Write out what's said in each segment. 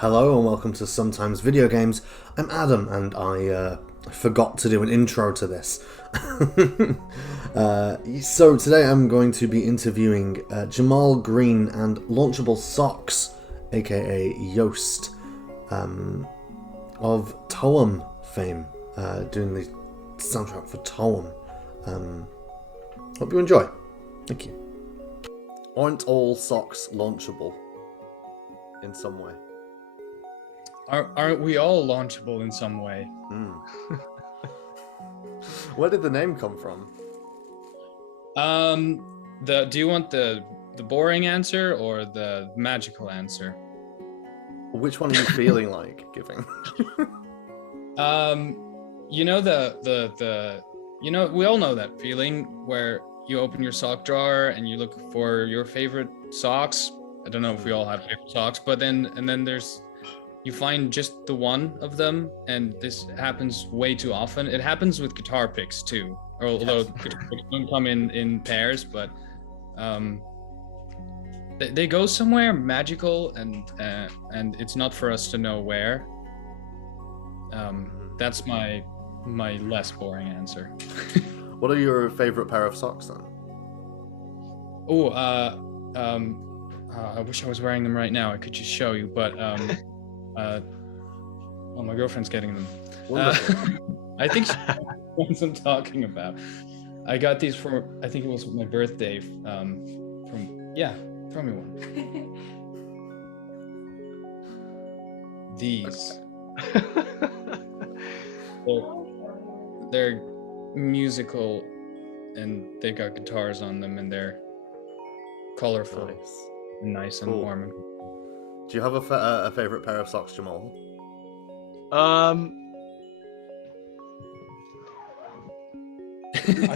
Hello and welcome to Sometimes Video Games. I'm Adam and I forgot to do an intro to this. So today I'm going to be interviewing Jamal Green and Launchable Socks, aka Joost, of Toem fame, doing the soundtrack for Toem. Hope you enjoy. Thank you. Aren't all socks launchable in some way? Aren't we all launchable in some way? Where did the name come from? Do you want the boring answer or the magical answer? Which one are you feeling like giving? We all know that feeling where you open your sock drawer and you look for your favorite socks. I don't know if we all have favorite socks, but then you find just the one of them, and this happens way too often. It happens with guitar picks too, although guitar picks don't come in pairs, but they go somewhere magical, and it's not for us to know where. That's my less boring answer. What are your favorite pair of socks then? I wish I was wearing them right now. I could just show you, but my girlfriend's getting them. I think she knows what I'm talking about. I got these for, I think it was my birthday. Throw me one. These. They're musical, and they got guitars on them, and they're colorful, nice and warm. Do you have a favorite pair of socks, Jamal? I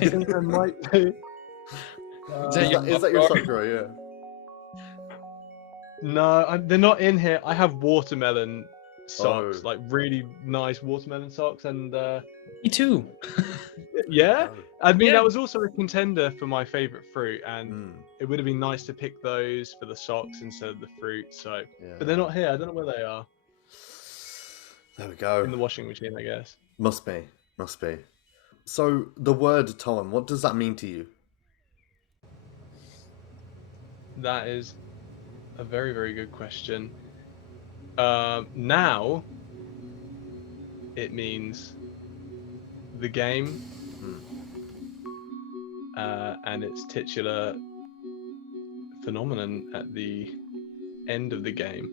think I might be. Is that your sock drawer? Yeah. No, they're not in here. I have watermelon socks, like really nice watermelon socks, and me too. Yeah, I mean that was also a contender for my favorite fruit, and it would have been nice to pick those for the socks instead of the fruit. So, but they're not here. I don't know where they are. There we go. In the washing machine, I guess. Must be. So the word Toem, what does that mean to you? That is a very, very good question. Now it means the game and its titular phenomenon at the end of the game.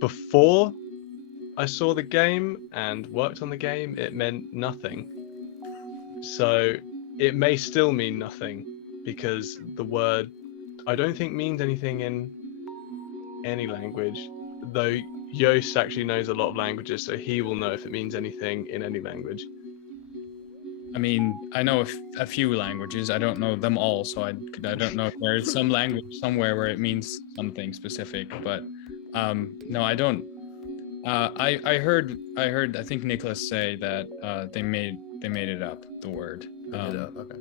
Before I saw the game and worked on the game, it meant nothing. So it may still mean nothing, because the word I don't think means anything in any language, though Joost actually knows a lot of languages, so he will know if it means anything in any language. I mean, I know a few languages. I don't know them all, so I don't know if there is some language somewhere where it means something specific. But no, I don't. I heard. I think Nicholas say that they made it up. The word. Okay.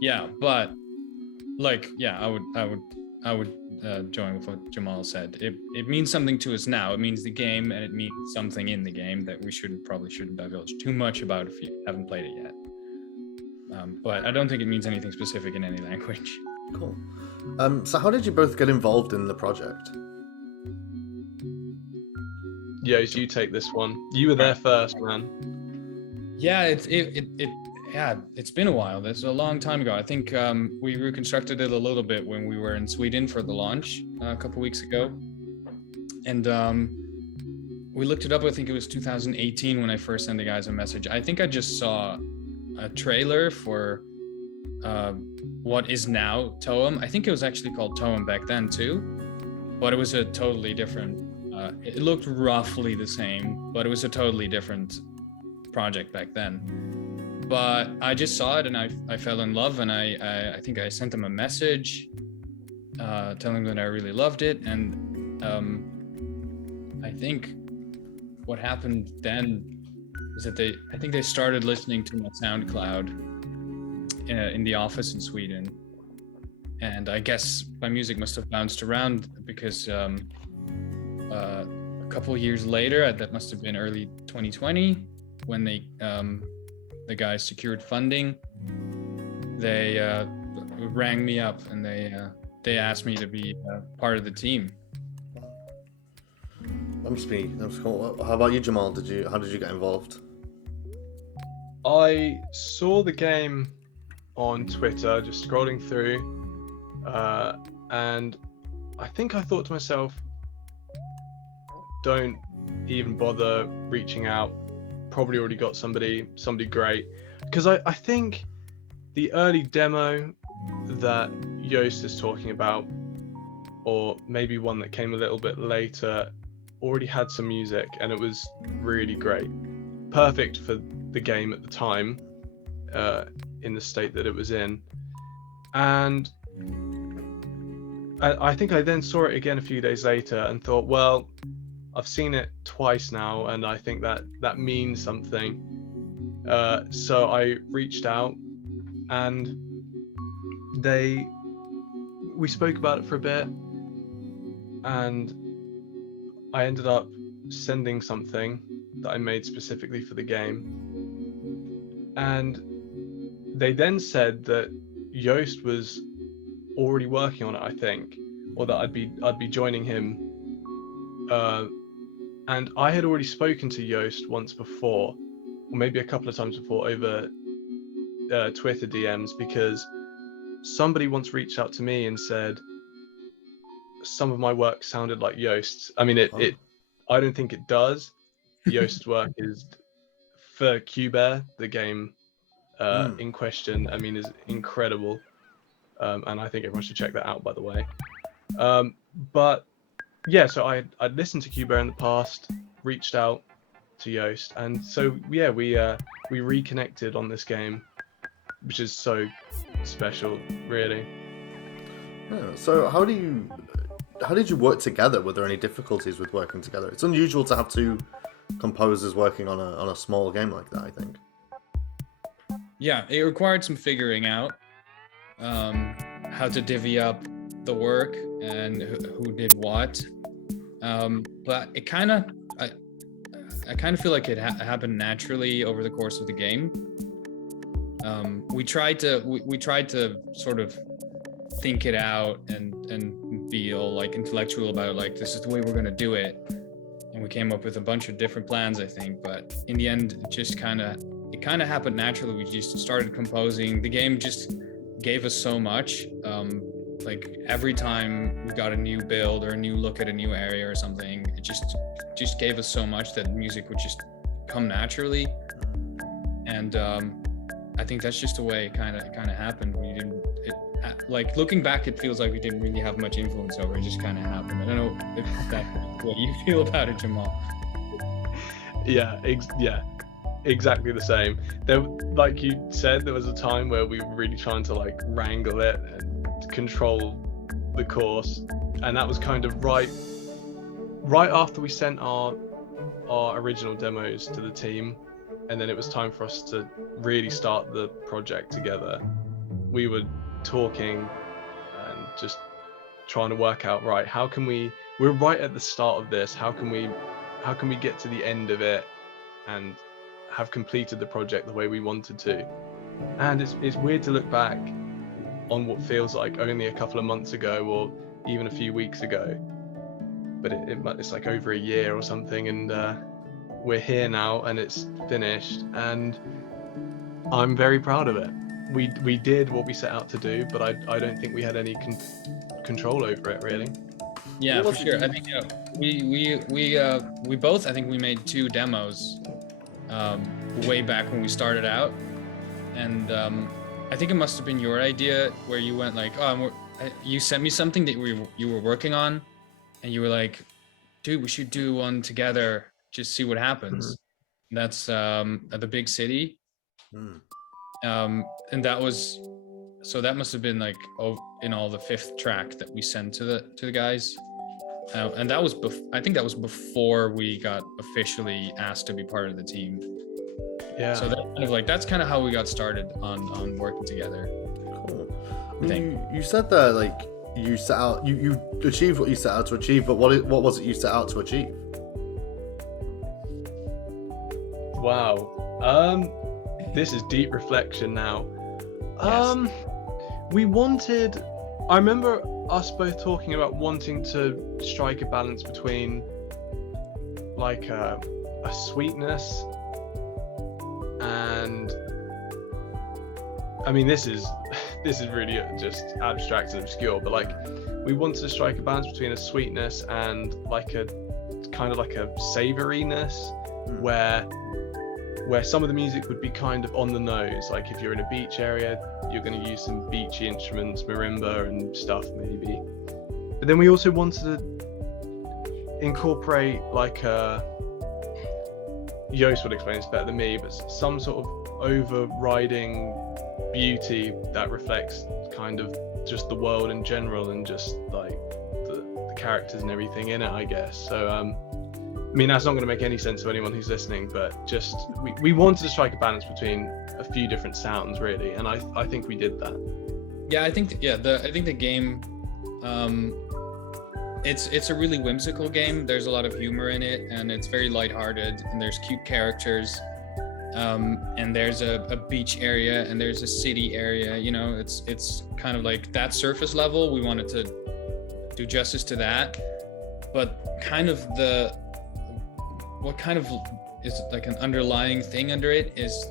Yeah, but I would join with what Jamal said. It means something to us now. It means the game, and it means something in the game that we probably shouldn't divulge too much about if you haven't played it yet. But I don't think it means anything specific in any language. Cool. So how did you both get involved in the project? Joost, you take this one. You were there first, man. Yeah, it's been a while. That's a long time ago. I think we reconstructed it a little bit when we were in Sweden for the launch a couple weeks ago, and we looked it up. I think it was 2018 when I first sent the guys a message. I think I just saw a trailer for what is now Toem. I think it was actually called Toem back then too, but it was a totally different. It looked roughly the same, but it was a totally different project back then. But I just saw it and I fell in love, and I think I sent them a message telling them that I really loved it, and I think what happened then is that I think they started listening to my SoundCloud in the office in Sweden, and I guess my music must have bounced around because a couple years later, that must have been early 2020, when they the guys secured funding. They rang me up and they asked me to be part of the team. That must cool. How about you, Jamal? How did you get involved? I saw the game on Twitter, just scrolling through, and I think I thought to myself, don't even bother reaching out. Probably already got somebody great. Because I think the early demo that Joost is talking about, or maybe one that came a little bit later, already had some music, and it was really great. Perfect for the game at the time, in the state that it was in. And I think I then saw it again a few days later and thought, well, I've seen it twice now, and I think that means something. So I reached out, and we spoke about it for a bit, and I ended up sending something that I made specifically for the game. And they then said that Joost was already working on it, I think, or that I'd be joining him. And I had already spoken to Joost once before, or maybe a couple of times before, over Twitter DMs, because somebody once reached out to me and said some of my work sounded like Joost's. I mean, I don't think it does. Joost's work is for Cubear, the game in question. I mean, is incredible, and I think everyone should check that out, by the way. But yeah, so I'd listened to Cubear in the past, reached out to Joost, and so yeah, we reconnected on this game, which is so special, really. Yeah, so how did you work together? Were there any difficulties with working together? It's unusual to have two composers working on a small game like that, I think. Yeah, it required some figuring out how to divvy up the work and who did what. But it kind of, I kind of feel like it happened naturally over the course of the game. We tried to sort of think it out and be all like intellectual about it, like this is the way we're going to do it. And we came up with a bunch of different plans, I think, but in the end, it just kind of happened naturally. We just started composing. The game just gave us so much. Like every time we got a new build or a new look at a new area or something, it just gave us so much that music would just come naturally. And I think that's just the way it kind of happened. We didn't, like looking back, it feels like we didn't really have much influence over it. It just kind of happened. I don't know if that's what you feel about it, Jamal. Yeah, exactly the same. There, like you said, there was a time where we were really trying to like wrangle it and control the course, and that was kind of right after we sent our original demos to the team, and then it was time for us to really start the project together. We were talking and just trying to work out, right, how can we're right at the start of this, how can we get to the end of it and have completed the project the way we wanted to. And it's weird to look back on what feels like only a couple of months ago or even a few weeks ago, but it's like over a year or something, and we're here now and it's finished, and I'm very proud of it. We did what we set out to do, but I don't think we had any control over it, really. Yeah, for sure. I think we both, I think we made 2 demos way back when we started out, and I think it must have been your idea where you went like, you sent me something that you were working on, and you were like, dude, we should do one together, just see what happens. Mm-hmm. That's at the big city. And that must have been like in all the 5th track that we sent to the guys, and that was I think that was before we got officially asked to be part of the team. Yeah. So that's kind of how we got started on working together. Cool. I think you said that like you set out, you achieved what you set out to achieve, but what was it you set out to achieve? Wow. This is deep reflection now. Yes. I remember us both talking about wanting to strike a balance between like a sweetness and I mean this is really just abstract and obscure, but like we wanted to strike a balance between a sweetness and like a kind of like a savouriness where some of the music would be kind of on the nose. Like if you're in a beach area, you're going to use some beachy instruments, marimba and stuff maybe. But then we also wanted to incorporate like Joost would explain this better than me, but some sort of overriding beauty that reflects kind of just the world in general and just like the characters and everything in it, I guess. So I mean, that's not going to make any sense to anyone who's listening, but just we wanted to strike a balance between a few different sounds, really, and I think we did that. Yeah, I think the game, it's a really whimsical game. There's a lot of humor in it, and it's very lighthearted, and there's cute characters, and there's a beach area, and there's a city area. You know, it's kind of like that surface level. We wanted to do justice to that, but kind of what kind of is like an underlying thing under it is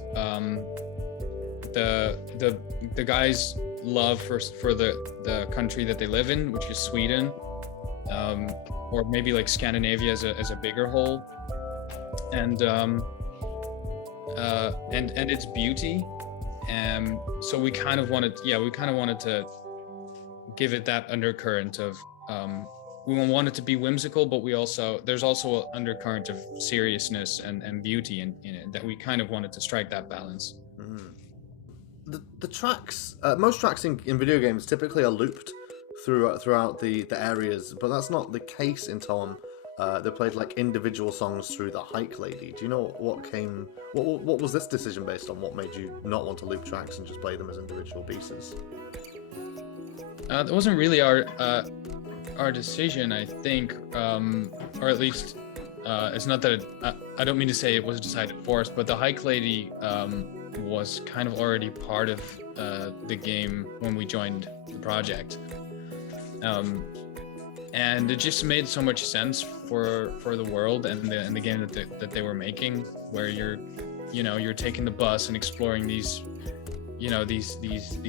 the guy's love for the country that they live in, which is Sweden, or maybe like Scandinavia as a bigger whole, and its beauty. So we kind of wanted to give it that undercurrent of we want it to be whimsical, but there's also an undercurrent of seriousness and beauty in it that we kind of wanted to strike that balance. The tracks, most tracks in video games typically are looped throughout the areas, but that's not the case in Toem. They played like individual songs through the Hike Lady. Do you know what was this decision based on? What made you not want to loop tracks and just play them as individual pieces? That wasn't really our decision, I think, or at least it's not that I don't mean to say it was decided for us, but the Hike Lady was kind of already part of the game when we joined the project, and it just made so much sense for the world and the game that they were making, where you're taking the bus and exploring these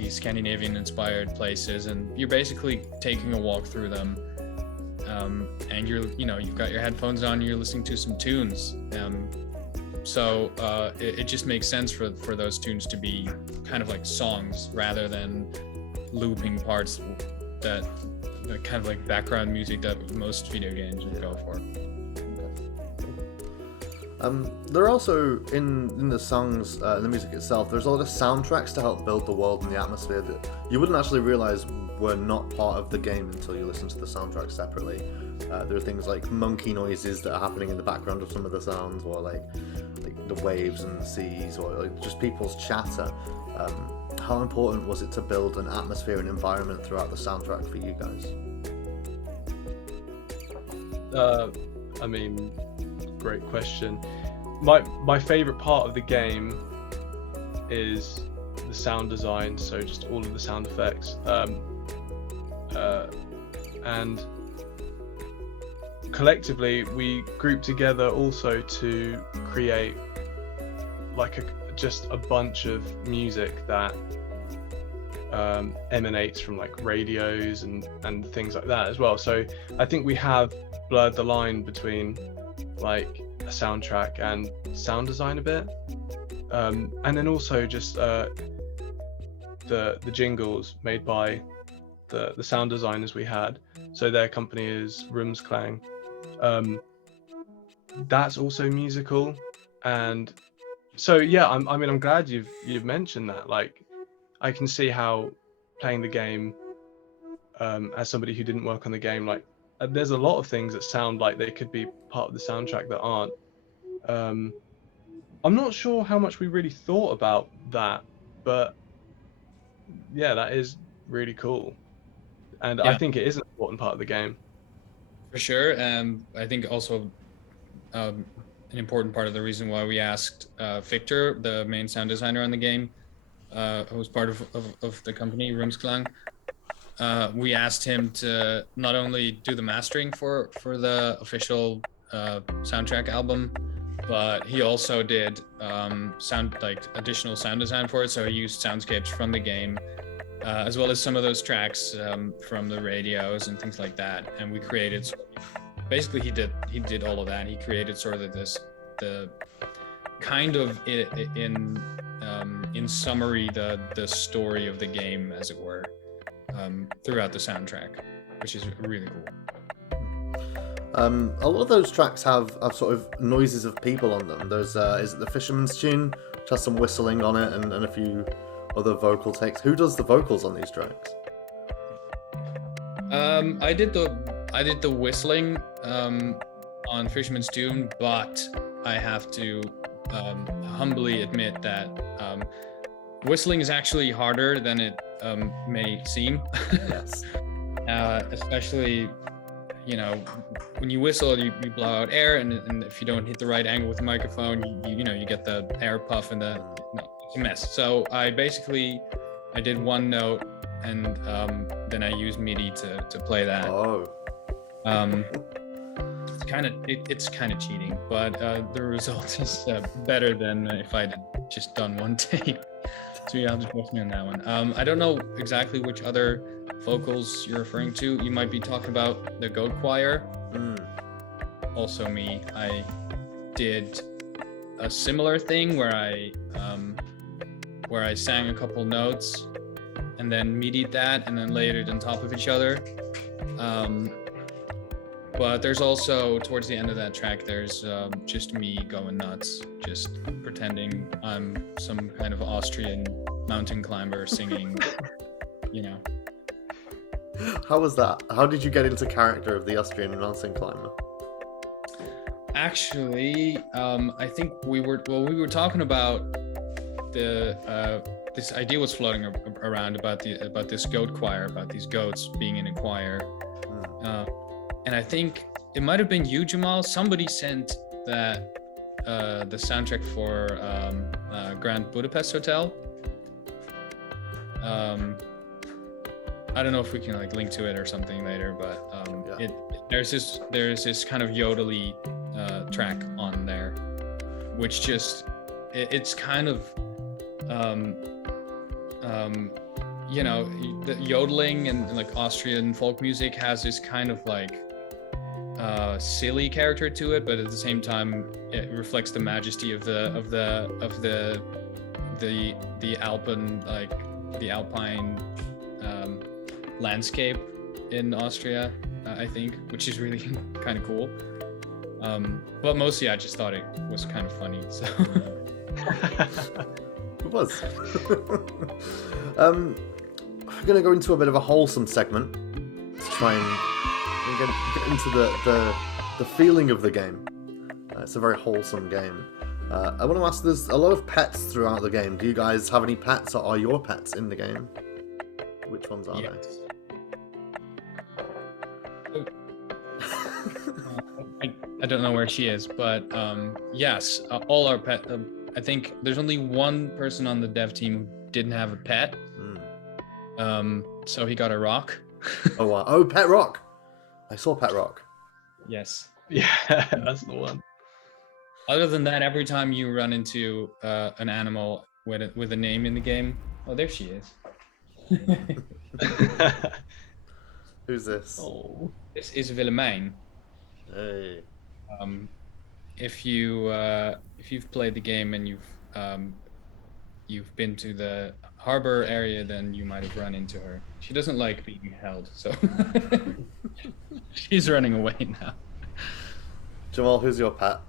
Scandinavian inspired places, and you're basically taking a walk through them, and you've got your headphones on, you're listening to some tunes, so it just makes sense for those tunes to be kind of like songs rather than looping parts that kind of like background music that most video games would go for. There are also in the songs and the music itself, there's a lot of soundtracks to help build the world and the atmosphere that you wouldn't actually realize were not part of the game until you listen to the soundtrack separately. There are things like monkey noises that are happening in the background of some of the sounds, or like the waves and the seas, or like just people's chatter. How important was it to build an atmosphere and environment throughout the soundtrack for you guys? I mean, great question. My favorite part of the game is the sound design, so just all of the sound effects, and collectively we grouped together also to create like just a bunch of music that emanates from like radios and things like that as well. So I think we have blurred the line between like a soundtrack and sound design a bit, and then also just the jingles made by the sound designers we had. So their company is Rumsklang. That's also musical, and so yeah, I'm glad you've mentioned that. Like, I can see how playing the game as somebody who didn't work on the game, like there's a lot of things that sound like they could be part of the soundtrack that aren't. I'm not sure how much we really thought about that, but yeah, that is really cool, and Yeah. I think it is an important part of the game. For sure. I think also an important part of the reason why we asked Victor, the main sound designer on the game, who was part of the company Rumsklang. We asked him to not only do the mastering for the official soundtrack album, but he also did additional sound design for it. So he used soundscapes from the game, as well as some of those tracks from the radios and things like that. And we created basically he did all of that. He created sort of the kind of in summary the story of the game, as it were, throughout the soundtrack, which is really cool. A lot of those tracks have sort of noises of people on them. There's is it the Fisherman's Tune, which has some whistling on it, and a few other vocal takes. Who does the vocals on these tracks? I did the whistling on Fisherman's Tune, but I have to humbly admit that whistling is actually harder than it may seem. Yes. Especially, when you whistle, you blow out air, and if you don't hit the right angle with the microphone, you get the air puff and it's a mess. So I did one note, and then I used MIDI to play that. Oh. It's kind of cheating, but the result is better than if I had just done one take. So you have to trust me on that one. I don't know exactly which other vocals you're referring to. You might be talking about the goat choir. Also me. I did a similar thing where I sang a couple notes and then MIDI'd that and then layered it on top of each other. But there's also, towards the end of that track, there's just me going nuts, just pretending I'm some kind of Austrian mountain climber singing, How was that? How did you get into character of the Austrian mountain climber? Actually, I think we were talking about this idea was floating around about this goat choir, about these goats being in a choir. And I think it might have been you, Jamal. Somebody sent the soundtrack for Grand Budapest Hotel. I don't know if we can link to it or something later, but Yeah. there's this kind of yodely track on there, which just it's kind of the yodeling and Austrian folk music has this kind of silly character to it, but at the same time it reflects the majesty of the Alpine landscape in Austria, I think, which is really kind of cool. But mostly I just thought it was kind of funny. So It was. We're going to go into a bit of a wholesome segment to try and get into the feeling of the game. It's a very wholesome game. I want to ask, there's a lot of pets throughout the game. Do you guys have any pets, or are your pets in the game? Which ones are they? I don't know where she is, but yes, all our pet. I think there's only one person on the dev team who didn't have a pet. So he got a rock. Oh wow! Oh, Pet Rock. I saw Pet Rock. Yes. Yeah, that's the one. Other than that, every time you run into an animal with a name in the game, oh, there she is. Who's this? Oh. This is Willemijn. Hey. If you've played the game and you've been to the harbor area, then you might have run into her. She doesn't like being held, so she's running away now. Jamal, who's your pet?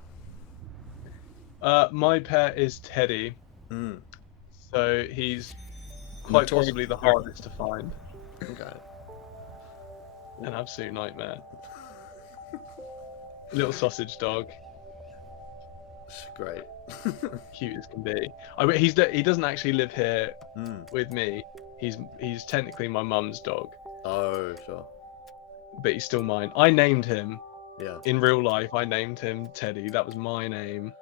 My pet is Teddy. So he's quite possibly the hardest to find. Okay. An absolute nightmare. Little sausage dog. Great. Cute as can be. He doesn't actually live here with me. He's technically my mum's dog, Oh, sure. but he's still mine. I named him Yeah. In real life, I named him Teddy. That was my name.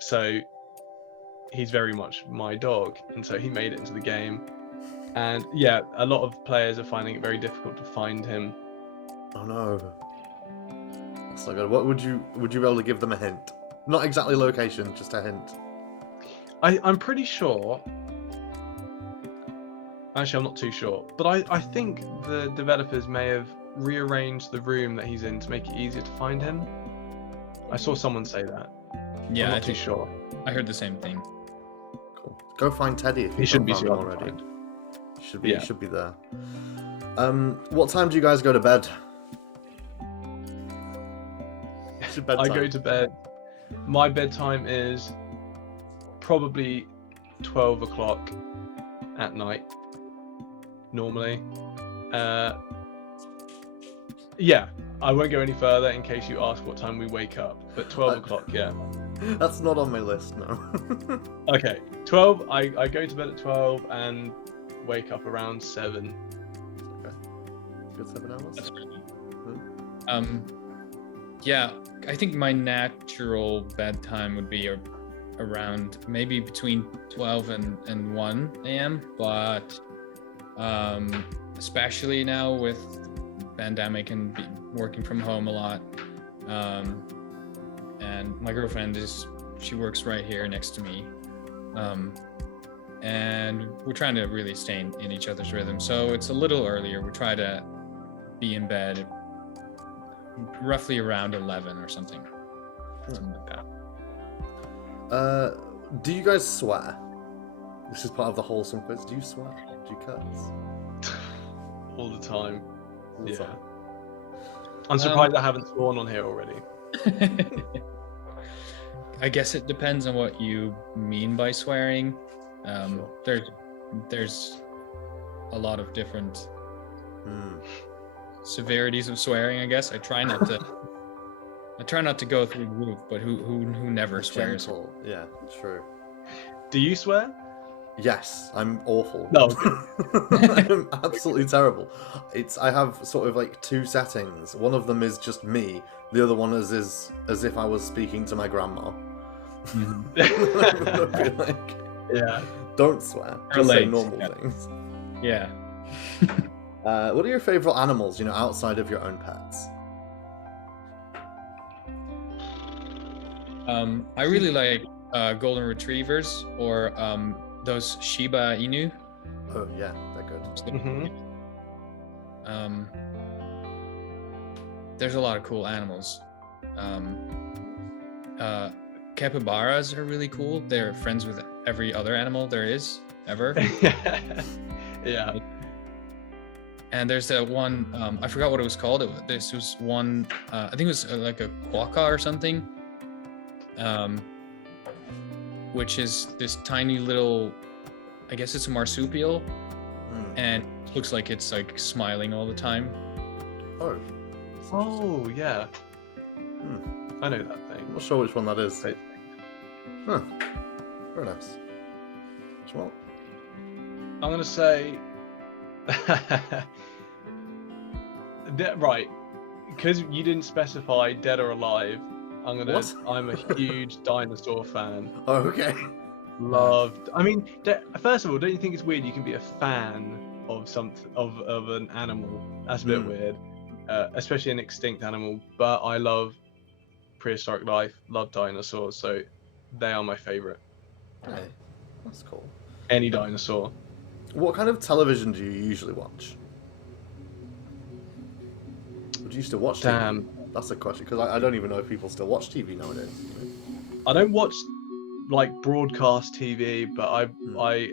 So he's very much my dog, and so he made it into the game. And yeah, a lot of players are finding it very difficult to find him. Oh no. That's not good. What would you be able to give them a hint? Not exactly location, just a hint. I'm pretty sure. Actually, I'm not too sure, but I think the developers may have rearranged the room that he's in to make it easier to find him. I saw someone say that. Yeah, I'm I not too think sure. I heard the same thing. Cool. Go find Teddy if He you shouldn't haven't be found too him hard to already. find. Should be. Yeah. He should be there. What time do you guys go to bed? What's your bedtime? I go to bed. My bedtime is probably 12 o'clock at night, normally. Yeah, I won't go any further in case you ask what time we wake up, but 12 o'clock, yeah. That's not on my list, no. Okay, 12, I go to bed at 12 and wake up around 7. Okay. Good 7 hours? That's great. Hmm. Yeah, I think my natural bedtime would be around maybe between 12 and 1 a.m. But especially now with pandemic and working from home a lot, and my girlfriend she works right here next to me, and we're trying to really stay in each other's rhythm. So it's a little earlier. We try to be in bed roughly around 11 or something like that. Do you guys swear? This is part of the wholesome quiz. Do you swear? Do you curse? All the time. All the Yeah. time? I'm surprised I haven't sworn on here already. I guess it depends on what you mean by swearing. There's a lot of different severities of swearing, I guess. I try not to go through the roof, but who never swears? Gentle. Yeah, true. Do you swear? Yes, I'm awful. No. I'm absolutely terrible. I have sort of like 2 settings. One of them is just me. The other one is as if I was speaking to my grandma. I'd be like, Yeah. don't swear. Just say Relate, normal yeah. things. Yeah. What are your favorite animals? Outside of your own pets. I really like golden retrievers or those Shiba Inu. Oh yeah, they're good. Mm-hmm. There's a lot of cool animals. Capybaras are really cool. They're friends with every other animal there is ever. Yeah. And there's that one, I forgot what it was called. This was one, I think it was like a quokka or something, which is this tiny little, I guess it's a marsupial, and it looks like it's like smiling all the time. Oh. Oh yeah. I know that thing. I'm not sure which one that is. Right. Huh. Very nice. Jamal? I'm gonna say right, because you didn't specify dead or alive. What? I'm a huge dinosaur fan. Oh, okay. Loved. I mean, first of all, don't you think it's weird you can be a fan of of an animal? That's a bit weird, especially an extinct animal. But I love prehistoric life. Love dinosaurs, so they are my favorite. Hey, that's cool. Any dinosaur. What kind of television do you usually watch? Would you still watch TV? Damn. That's the question, because I don't even know if people still watch TV nowadays. I don't watch like broadcast TV, but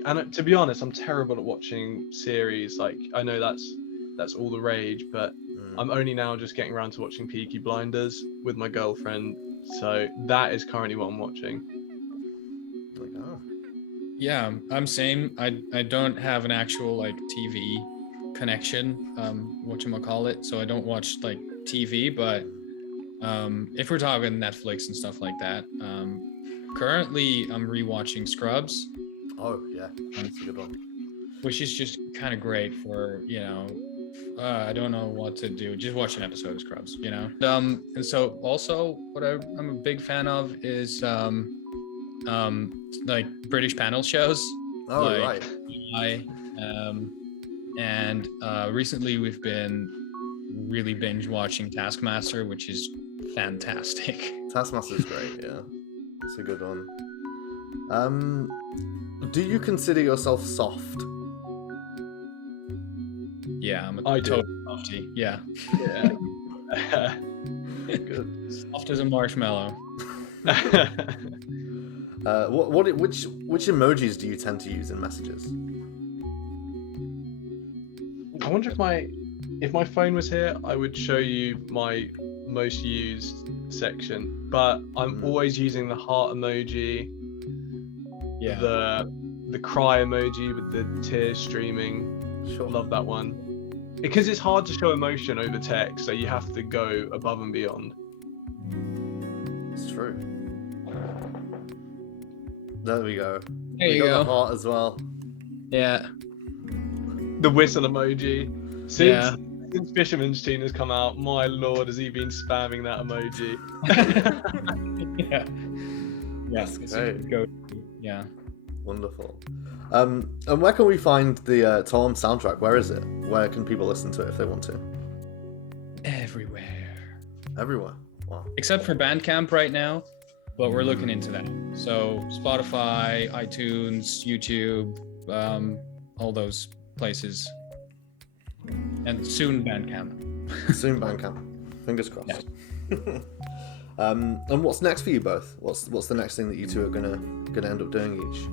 and to be honest, I'm terrible at watching series. Like I know that's all the rage, but I'm only now just getting around to watching Peaky Blinders with my girlfriend. So that is currently what I'm watching. Like, oh. Yeah, I'm same. I don't have an actual like TV connection, whatchamacallit, so I don't watch like TV, but if we're talking Netflix and stuff like that, currently I'm rewatching Scrubs. Oh yeah, that's a good one. Which is just kind of great for I don't know what to do. Just watch an episode of Scrubs, you know. And so also what I'm a big fan of is like British panel shows. Oh, like right. And recently we've been really binge watching Taskmaster, which is fantastic. Taskmaster's great, yeah. It's a good one. Do you consider yourself soft? Yeah, I'm a I do. total softie. Yeah. Yeah. Good. Soft as a marshmallow. Which emojis do you tend to use in messages? I wonder if my phone was here, I would show you my most used section. But I'm always using the heart emoji, Yeah. the cry emoji with the tears streaming. Sure. Love that one. Because it's hard to show emotion over text, so you have to go above and beyond. It's true. There we go. There we you got go. the heart as well. Yeah. The whistle emoji. Yeah. Since Fisherman's Tune has come out, my lord, has he been spamming that emoji? Yeah. That's It's great. a good go. Yeah. Wonderful. And where can we find the Toem soundtrack? Where is it? Where can people listen to it if they want to? Everywhere. Everywhere. Wow. Except for Bandcamp right now, but we're looking into that. So Spotify, iTunes, YouTube, all those places. And soon Bandcamp. Soon Bandcamp. Fingers crossed. Yeah. And what's next for you both? What's the next thing that you two are gonna end up doing each?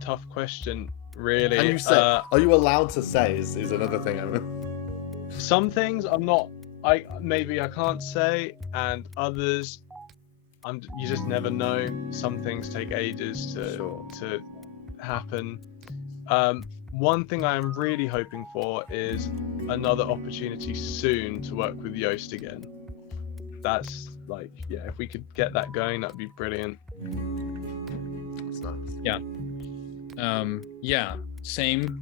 Tough question, really. Can you say? Are you allowed to say? Is another thing. I mean. Some things I'm not. I can't say, and others, you just never know. Some things take ages to happen. One thing I am really hoping for is another opportunity soon to work with Joost again. That's like, yeah, if we could get that going, that'd be brilliant. That's nice. Yeah. Yeah, same.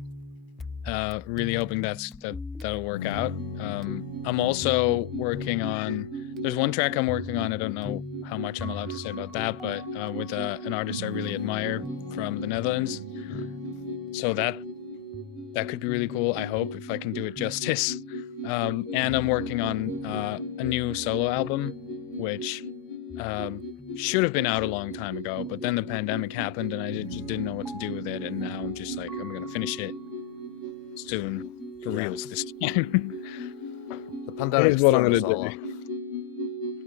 Really hoping that'll work out. I'm also working on, there's one track I'm working on, I don't know how much I'm allowed to say about that, but with an artist I really admire from the Netherlands. So that could be really cool, I hope, if I can do it justice. And I'm working on a new solo album, which should have been out a long time ago, but then the pandemic happened and I just didn't know what to do with it, and now I'm just like, I'm gonna finish it soon, for reals this time. The pandemic. Here's what I'm gonna do.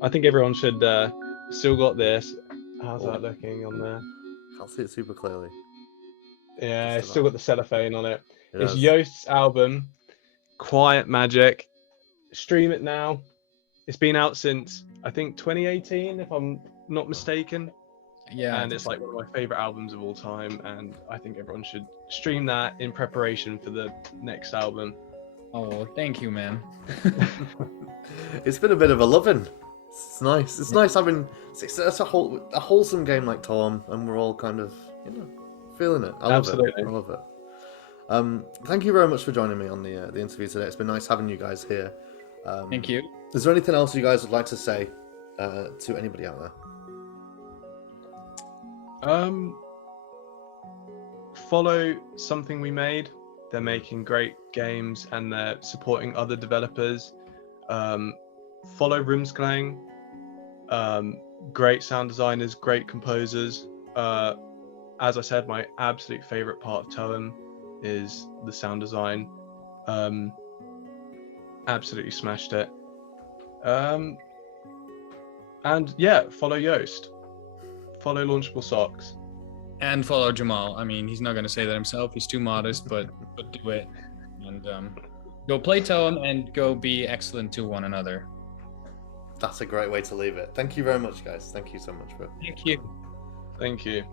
I think everyone should still got this. How's that looking on there? I'll see it super clearly. Yeah, it's still got the cellophane on it. Yes. It's Joost's album, Quiet Magic. Stream it now. It's been out since, I think, 2018, if I'm not mistaken. Yeah. And it's like one of my favorite albums of all time, and I think everyone should stream that in preparation for the next album. Oh, thank you, man. It's been a bit of a loving. It's nice. It's nice having. It's a wholesome game like Toem, and we're all kind of, feeling it. I love Absolutely. it. I love it. Thank you very much for joining me on the interview today. It's been nice having you guys here. Thank you. Is there anything else you guys would like to say to anybody out there? Follow Something We Made. They're making great games and they're supporting other developers. Follow Rumsklang. Great sound designers, great composers. As I said, my absolute favorite part of Toem is the sound design. Absolutely smashed it. And yeah, follow Joost. Follow Launchable Socks. And follow Jamal. I mean, he's not going to say that himself. He's too modest, but do it. And go play Toem and go be excellent to one another. That's a great way to leave it. Thank you very much, guys. Thank you so much, bro. Thank you. Thank you.